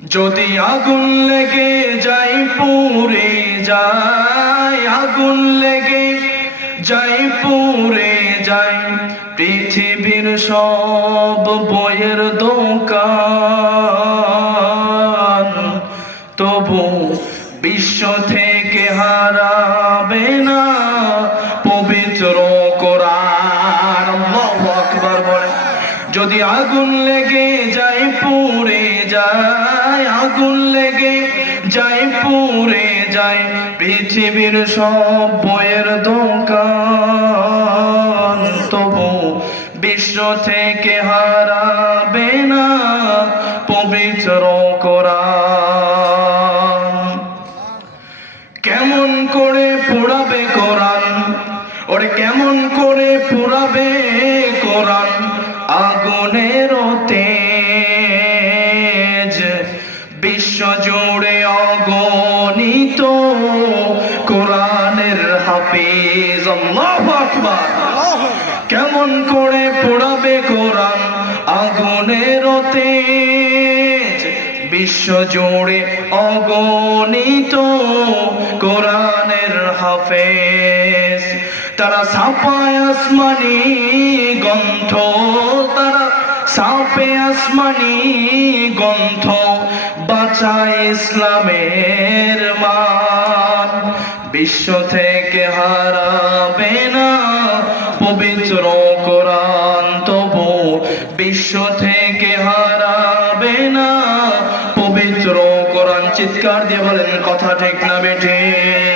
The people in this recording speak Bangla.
যদি আগুন লেগে যায় পুড়ে যায়, আগুন লেগে যায় পুড়ে যায় পৃথিবীর সব বইয়ের দোকান, তবু বিশ্ব থেকে হারাবে না পবিত্র কোরআন। আল্লাহু আকবার বলেন। যদি আগুন লেগে যায় পুড়ে যায়, আগুন লেগে যায় পুড়ে যায় পৃথিবীর সব বইয়ের দোকান, তবু বিশ্ব থেকে হারাবে না পবিত্র কোরআন। কেমন করে পোড়াবে কোরআন, ওরে কেমন করে পোড়াবে কোরআন, আগুনের তেজ বিশ্ব জুড়ে অগণিত কোরআনের হাফেজ। আল্লাহু আকবার। কেমন করে পোড়াবে কোরআন, আগুনের তেজ বিশ্ব জুড়ে অগণিত কোরআনের হাফেজ। তারা ছাপায় আসমানি গ্রন্থ, তারা ছাপে আসমানি গ্রন্থ, বাঁচায় ইসলামের মান, বিশ্ব থেকে হারাবে না পবিত্র কোরআন, তবু বিশ্ব থেকে হারাবে না পবিত্র কোরআন। চিৎকার দিয়ে বলেন কথা ঠিক না বেঠিক?